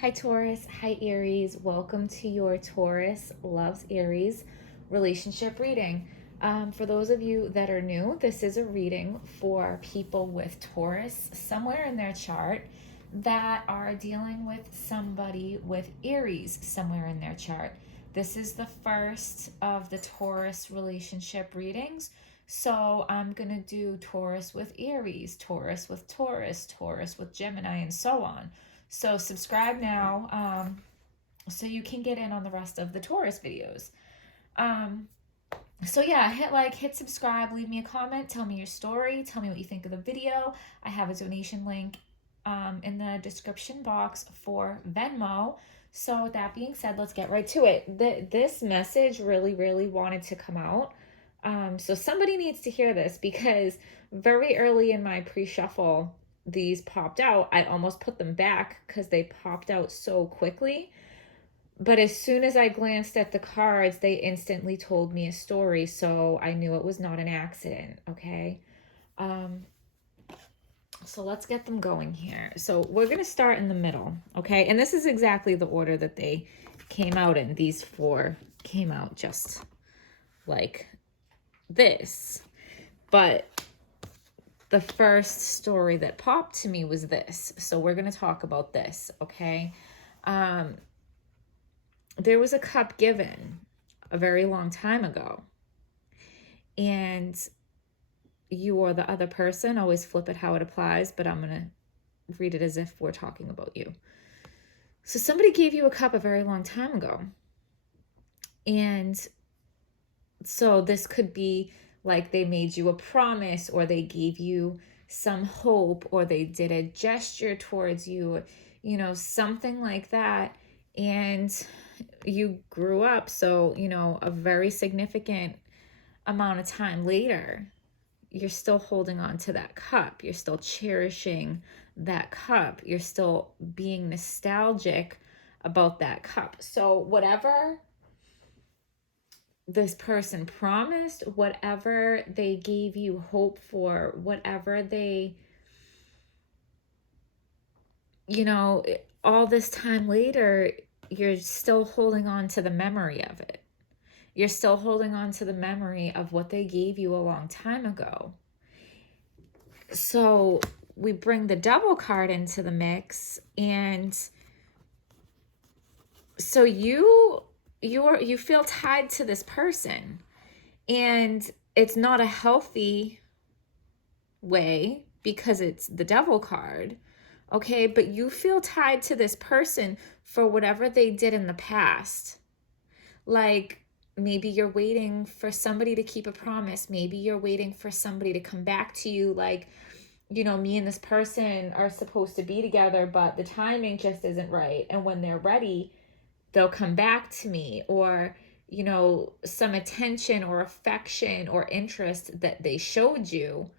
Hi Taurus, hi Aries. Welcome to your Taurus Loves Aries relationship reading. For those of you that are new, this is a reading for people with Taurus somewhere in their chart that are dealing with somebody with Aries somewhere in their chart. This is the first of the Taurus relationship readings. So I'm going to do Taurus with Aries, Taurus with Taurus, Taurus with Gemini, and so on. So subscribe now so you can get in on the rest of the Taurus videos. Um, so yeah, hit subscribe, leave me a comment, tell me your story, tell me what you think of the video. I have a donation link in the description box for Venmo. So with that being said, let's get right to it. This message really wanted to come out. So somebody needs to hear this because very early in my pre-shuffle, these popped out. I almost put them back because they popped out so quickly. But as soon as I glanced at the cards, they instantly told me a story. So I knew it was not an accident. Okay. Um, so let's get them going here. So we're going to start in the middle. Okay. And this is exactly the order that they came out in. These four came out just like this. But the first story that popped to me was this. So we're going to talk about this, okay? There was a cup given a very long time ago. And you or the other person, always flip it how it applies, but I'm going to read it as if we're talking about you. So somebody gave you a cup a very long time ago. And so this could be like they made you a promise, or they gave you some hope, or they did a gesture towards you, something like that. And you grew up. So, a very significant amount of time later, you're still holding on to that cup. You're still cherishing that cup. You're still being nostalgic about that cup. So whatever this person promised, whatever they gave you hope for, whatever they, all this time later, you're still holding on to the memory of it. You're still holding on to the memory of what they gave you a long time ago. So we bring the Devil card into the mix, and so you feel tied to this person, and it's not a healthy way because it's the Devil card, okay? But you feel tied to this person for whatever they did in the past. Like maybe you're waiting for somebody to keep a promise. Maybe you're waiting for somebody to come back to you. Like, me and this person are supposed to be together, but the timing just isn't right. And when they're ready, they'll come back to me. Or, some attention or affection or interest that they showed you,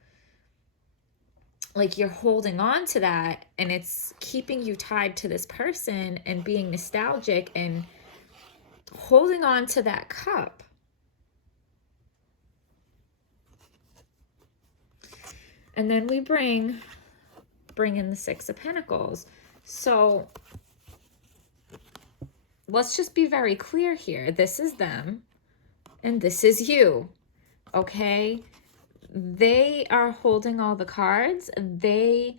like you're holding on to that, and it's keeping you tied to this person and being nostalgic and holding on to that cup. And then we bring in the Six of Pentacles. So let's just be very clear here. This is them and this is you, okay? They are holding all the cards. They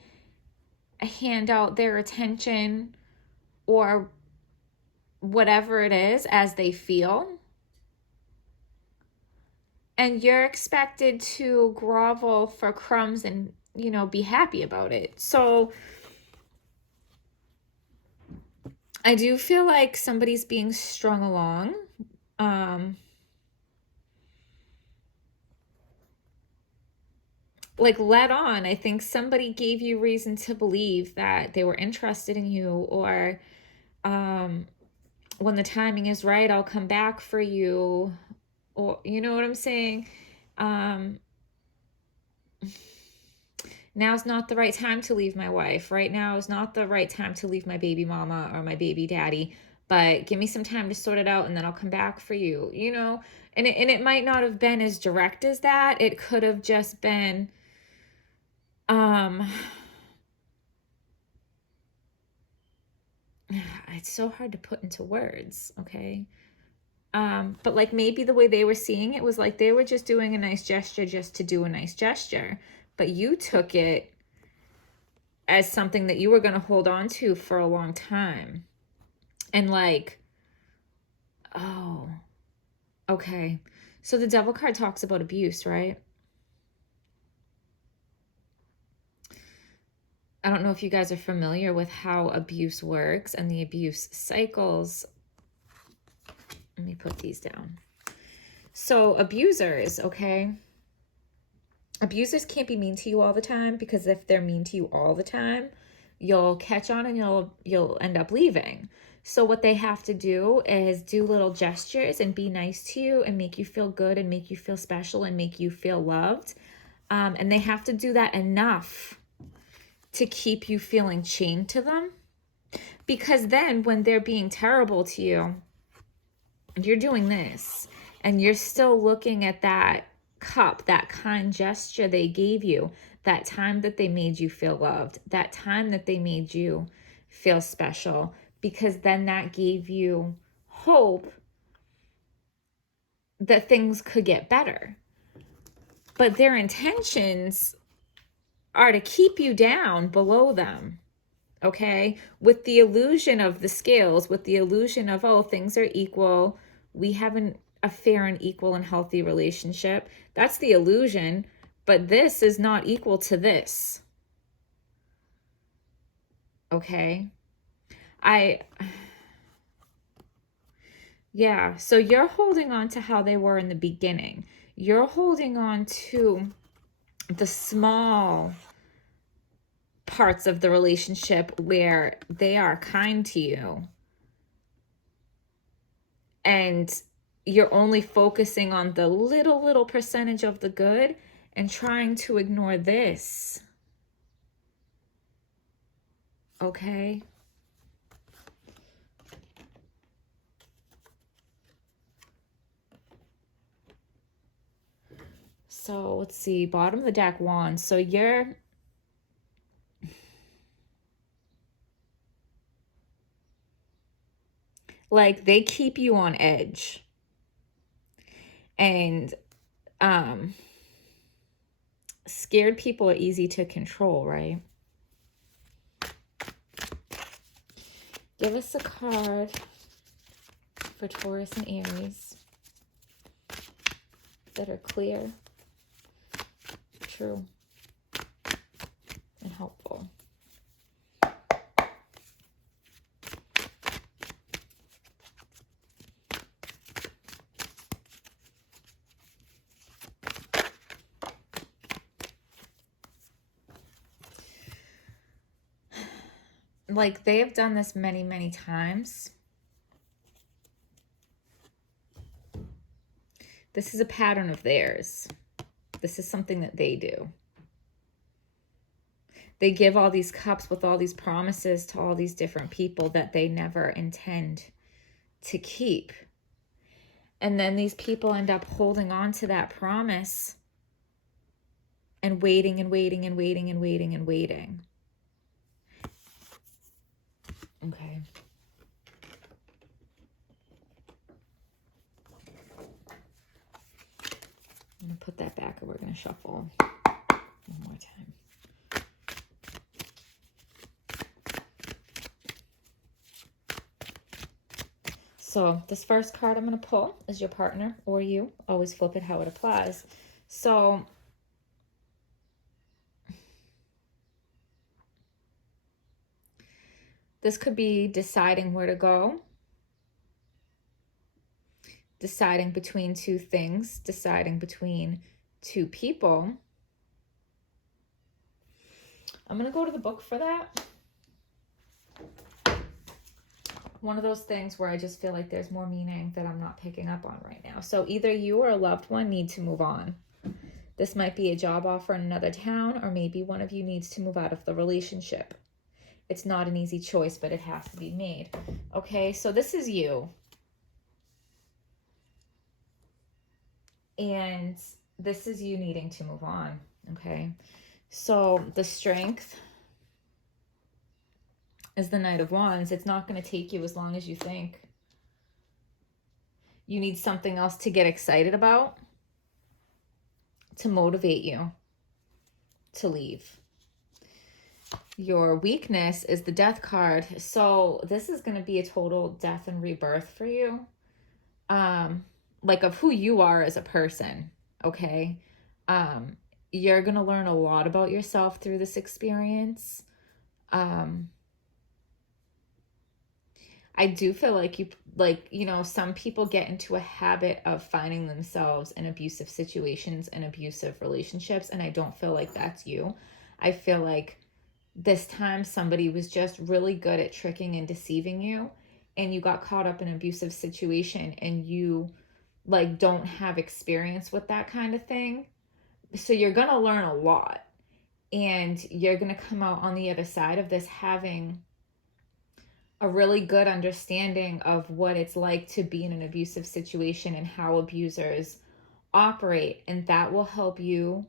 hand out their attention or whatever it is as they feel. And you're expected to grovel for crumbs and, be happy about it. So I do feel like somebody's being strung along. Like led on. I think somebody gave you reason to believe that they were interested in you, or when the timing is right, I'll come back for you, or you know what I'm saying? Now's not the right time to leave my wife. Right now is not the right time to leave my baby mama or my baby daddy, but give me some time to sort it out and then I'll come back for you, And it might not have been as direct as that. It could have just been it's so hard to put into words, okay? But like maybe the way they were seeing it was like they were just doing a nice gesture just to do a nice gesture. But you took it as something that you were going to hold on to for a long time. And like, oh, okay. So the Devil card talks about abuse, right? I don't know if you guys are familiar with how abuse works and the abuse cycles. Let me put these down. So abusers, okay? Abusers can't be mean to you all the time, because if they're mean to you all the time, you'll catch on and you'll end up leaving. So what they have to do is do little gestures and be nice to you and make you feel good and make you feel special and make you feel loved. And they have to do that enough to keep you feeling chained to them. Because then when they're being terrible to you, you're doing this and you're still looking at that cup, that kind gesture they gave you, that time that they made you feel loved, that time that they made you feel special, because then that gave you hope that things could get better. But their intentions are to keep you down below them, okay? With the illusion of the scales, with the illusion of, oh, things are equal, we have a fair and equal and healthy relationship. That's the illusion, but this is not equal to this, okay? Yeah, so you're holding on to how they were in the beginning. You're holding on to the small parts of the relationship where they are kind to you. And you're only focusing on the little percentage of the good and trying to ignore this. Okay? So let's see, bottom of the deck, Wands. So you're like, they keep you on edge. And scared people are easy to control, right? Give us a card for Taurus and Aries that are clear, true, and helpful. Like, they have done this many times. This is a pattern of theirs. This is something that they do. They give all these cups with all these promises to all these different people that they never intend to keep. And then these people end up holding on to that promise and waiting and waiting and waiting and waiting and waiting. Okay. I'm going to put that back and we're going to shuffle one more time. So this first card I'm going to pull is your partner or you. Always flip it how it applies. So this could be deciding where to go, deciding between two things, deciding between two people. I'm going to go to the book for that. One of those things where I just feel like there's more meaning that I'm not picking up on right now. So either you or a loved one need to move on. This might be a job offer in another town, or maybe one of you needs to move out of the relationship. It's not an easy choice, but it has to be made. Okay, so this is you. And this is you needing to move on, okay? So the strength is the Knight of Wands. It's not going to take you as long as you think. You need something else to get excited about, to motivate you to leave. Your weakness is the Death card. So this is going to be a total death and rebirth for you. Like of who you are as a person, okay? You're going to learn a lot about yourself through this experience. I do feel like some people get into a habit of finding themselves in abusive situations and abusive relationships, and I don't feel like that's you. I feel like this time somebody was just really good at tricking and deceiving you, and you got caught up in an abusive situation, and you like don't have experience with that kind of thing. So you're going to learn a lot, and you're going to come out on the other side of this having a really good understanding of what it's like to be in an abusive situation and how abusers operate. And that will help you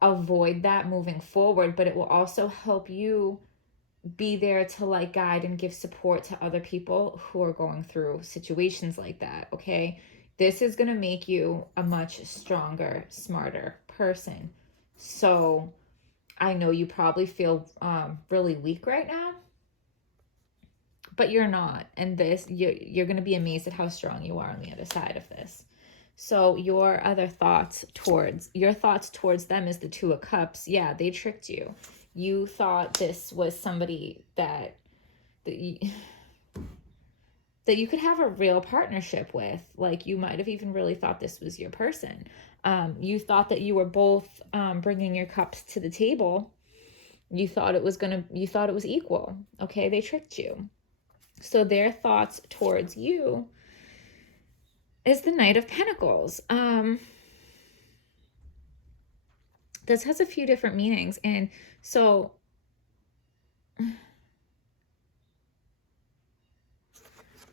avoid that moving forward, but it will also help you be there to like guide and give support to other people who are going through situations like that. Okay. This is going to make you a much stronger, smarter person. So I know you probably feel really weak right now, but you're not. And this, you're going to be amazed at how strong you are on the other side of this. So your thoughts towards them is the Two of Cups. Yeah, they tricked you. You thought this was somebody that you, that you could have a real partnership with. Like you might have even really thought this was your person. You thought that you were both bringing your cups to the table. You thought it was equal. Okay, they tricked you. So their thoughts towards you is the Knight of Pentacles. This has a few different meanings. And so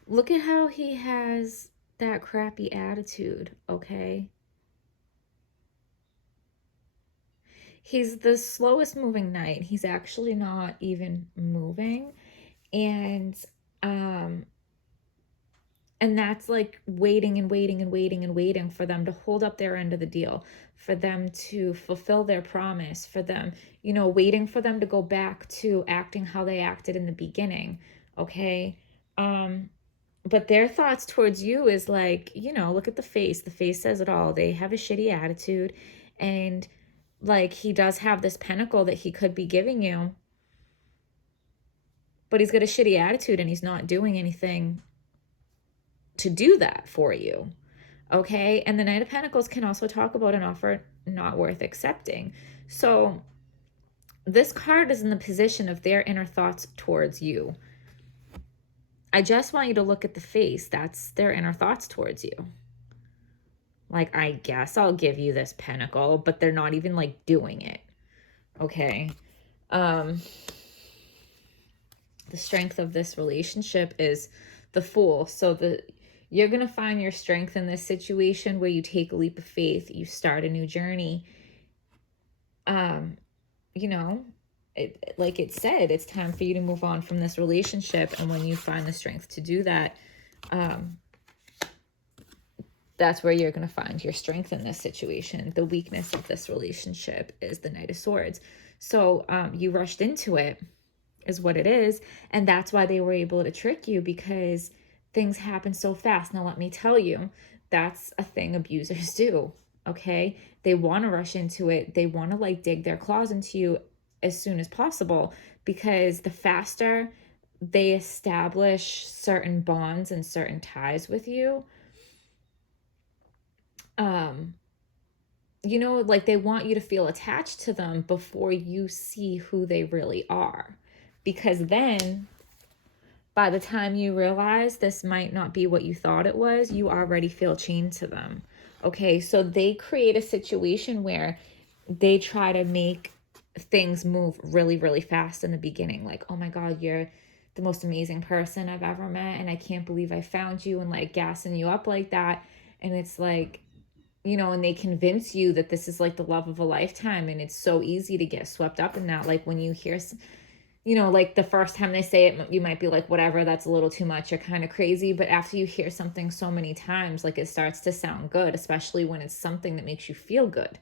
look at how he has that crappy attitude, okay? He's the slowest moving knight. He's actually not even moving. And that's like waiting and waiting and waiting and waiting for them to hold up their end of the deal, for them to fulfill their promise, for them, waiting for them to go back to acting how they acted in the beginning. Okay. But their thoughts towards you is like, look at the face. The face says it all. They have a shitty attitude. And like, he does have this pentacle that he could be giving you, but he's got a shitty attitude and he's not doing anything to do that for you. Okay. And the Knight of Pentacles can also talk about an offer not worth accepting. So this card is in the position of their inner thoughts towards you. I just want you to look at the face. That's their inner thoughts towards you. Like, I guess I'll give you this pentacle, but they're not even like doing it. Okay. The strength of this relationship is the Fool. So you're going to find your strength in this situation where you take a leap of faith, you start a new journey. Like it said, it's time for you to move on from this relationship. And when you find the strength to do that, that's where you're going to find your strength in this situation. The weakness of this relationship is the Knight of Swords. So you rushed into it is what it is. And that's why they were able to trick you, because things happen so fast. Now, let me tell you, that's a thing abusers do. Okay. They want to rush into it. They want to like dig their claws into you as soon as possible, because the faster they establish certain bonds and certain ties with you, like they want you to feel attached to them before you see who they really are. Because then by the time you realize this might not be what you thought it was, you already feel chained to them. Okay, so they create a situation where they try to make things move really, really fast in the beginning. Like, oh my God, you're the most amazing person I've ever met, and I can't believe I found you, and like gassing you up like that. And it's like, and they convince you that this is like the love of a lifetime, and it's so easy to get swept up in that. Like when you hear, you know, like the first time they say it, you might be like, whatever, that's a little too much, you're kind of crazy. But after you hear something so many times, like it starts to sound good, especially when it's something that makes you feel good.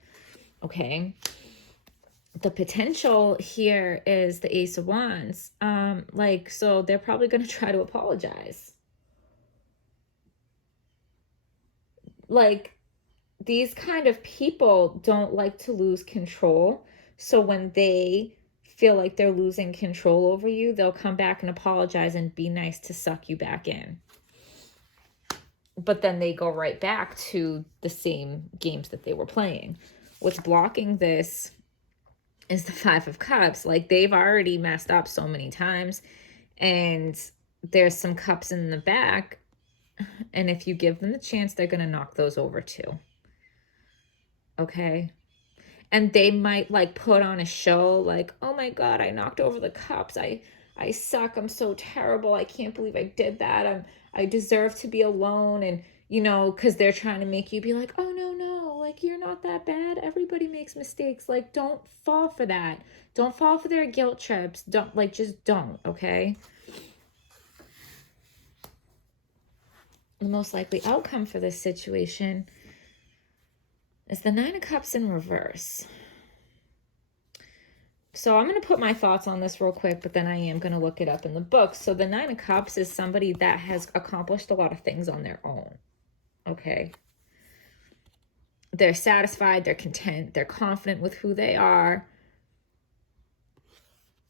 Okay. The potential here is the Ace of Wands. Like, so they're probably going to try to apologize. Like, these kind of people don't like to lose control. So when they feel like they're losing control over you, they'll come back and apologize and be nice to suck you back in. But then they go right back to the same games that they were playing. What's blocking this is the Five of Cups. Like, they've already messed up so many times, and there's some cups in the back, and if you give them the chance, they're going to knock those over too. Okay? And they might like put on a show like, oh my God, I knocked over the cups. I suck. I'm so terrible. I can't believe I did that. I deserve to be alone. And, you know, because they're trying to make you be like, oh no, like you're not that bad. Everybody makes mistakes. Like, don't fall for that. Don't fall for their guilt trips. Don't, like, just don't, okay? The most likely outcome for this situation is the Nine of Cups in reverse. So I'm going to put my thoughts on this real quick, but then I am going to look it up in the book. So the Nine of Cups is somebody that has accomplished a lot of things on their own. Okay. They're satisfied, they're content, they're confident with who they are,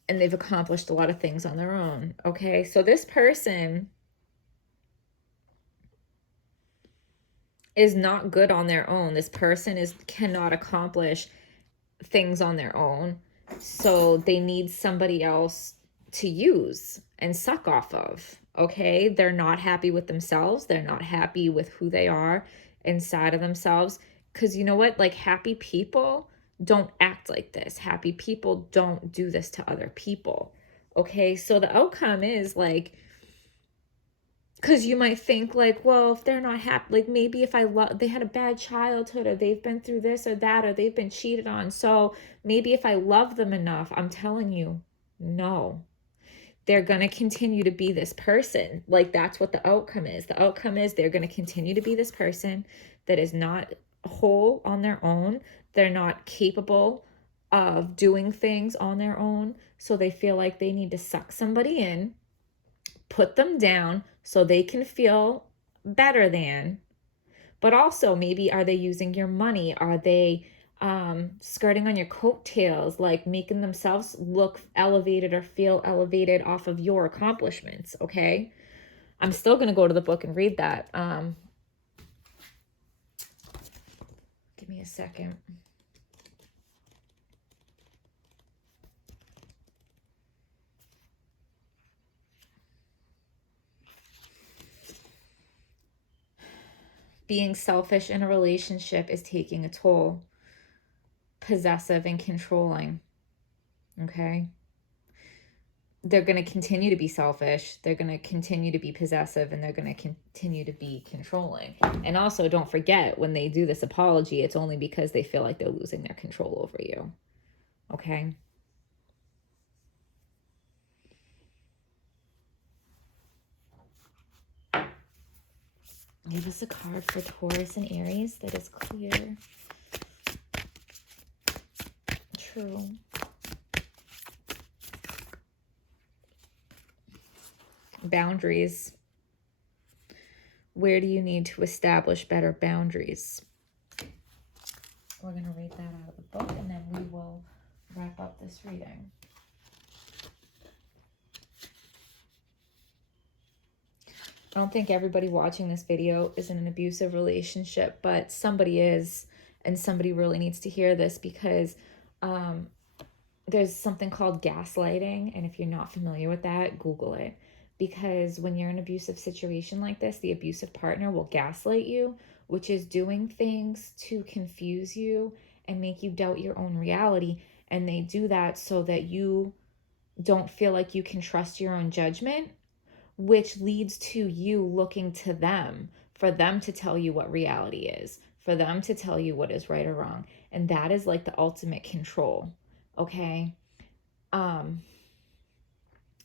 and they've accomplished a lot of things on their own. Okay. So this person is not good on their own. This person cannot accomplish things on their own. So they need somebody else to use and suck off of. Okay. They're not happy with themselves. They're not happy with who they are inside of themselves. Because you know what? Like, happy people don't act like this. Happy people don't do this to other people. Okay. So the outcome is like, because you might think like, well, if they're not happy, like maybe if they had a bad childhood, or they've been through this or that, or they've been cheated on. So maybe if I love them enough, I'm telling you, no, they're going to continue to be this person. Like, that's what the outcome is. The outcome is they're going to continue to be this person that is not whole on their own. They're not capable of doing things on their own. So they feel like they need to suck somebody in, put them down so they can feel better than. But also, maybe, are they using your money? Are they skirting on your coattails, like making themselves look elevated or feel elevated off of your accomplishments? Okay. I'm still going to go to the book and read that. Give me a second. Being selfish in a relationship is taking a toll. Possessive and controlling. Okay. They're going to continue to be selfish. They're going to continue to be possessive, and they're going to continue to be controlling. And also, don't forget, when they do this apology, it's only because they feel like they're losing their control over you. Okay. Give us a card for Taurus and Aries that is clear. True. Boundaries. Where do you need to establish better boundaries? We're going to read that out of the book, and then we will wrap up this reading. I don't think everybody watching this video is in an abusive relationship, but somebody is, and somebody really needs to hear this, because there's something called gaslighting, and if you're not familiar with that, Google it. Because when you're in an abusive situation like this, the abusive partner will gaslight you, which is doing things to confuse you and make you doubt your own reality. And they do that so that you don't feel like you can trust your own judgment, which leads to you looking to them for them to tell you what reality is, for them to tell you what is right or wrong. And that is like the ultimate control. Okay.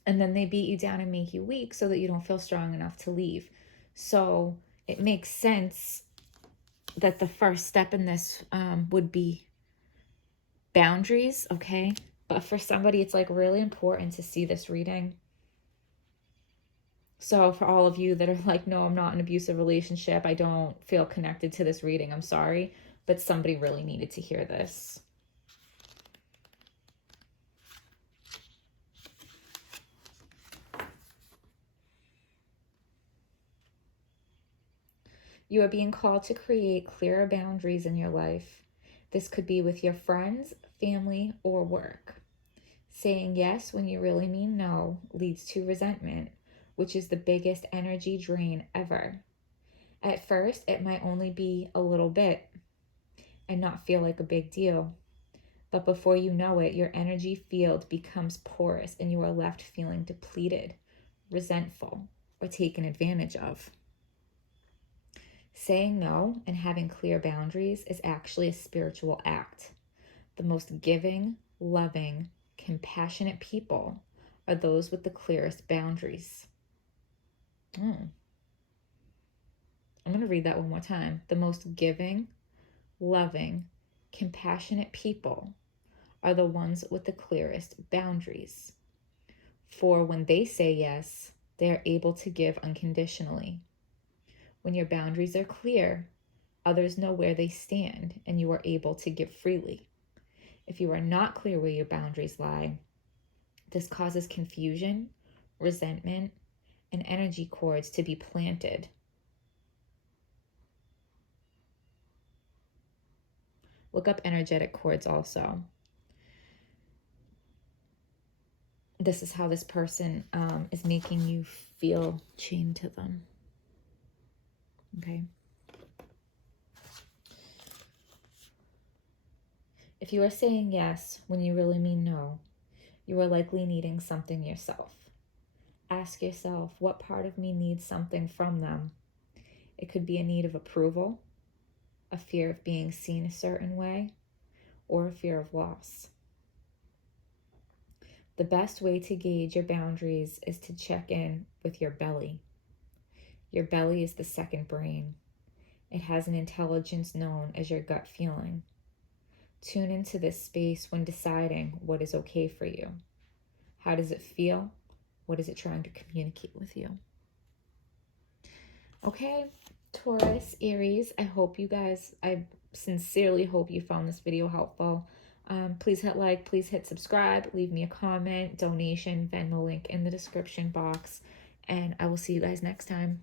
And then they beat you down and make you weak so that you don't feel strong enough to leave. So it makes sense that the first step in this would be boundaries, okay? But for somebody, it's like really important to see this reading. So for all of you that are like, no, I'm not in an abusive relationship, I don't feel connected to this reading, I'm sorry, but somebody really needed to hear this. You are being called to create clearer boundaries in your life. This could be with your friends, family, or work. Saying yes when you really mean no leads to resentment, which is the biggest energy drain ever. At first, it might only be a little bit and not feel like a big deal. But before you know it, your energy field becomes porous and you are left feeling depleted, resentful, or taken advantage of. Saying no and having clear boundaries is actually a spiritual act. The most giving, loving, compassionate people are those with the clearest boundaries. I'm going to read that one more time. The most giving, loving, compassionate people are the ones with the clearest boundaries. For when they say yes, they are able to give unconditionally. When your boundaries are clear, others know where they stand and you are able to give freely. If you are not clear where your boundaries lie, this causes confusion, resentment, and energy cords to be planted. Look up energetic cords also. This is how this person is making you feel chained to them. Okay. If you are saying yes when you really mean no, you are likely needing something yourself. Ask yourself, what part of me needs something from them? It could be a need of approval, a fear of being seen a certain way, or a fear of loss. The best way to gauge your boundaries is to check in with your belly. Your belly is the second brain. It has an intelligence known as your gut feeling. Tune into this space when deciding what is okay for you. How does it feel? What is it trying to communicate with you? Okay, Taurus, Aries, I sincerely hope you found this video helpful. Please hit like, please hit subscribe, leave me a comment, donation, Venmo link in the description box, and I will see you guys next time.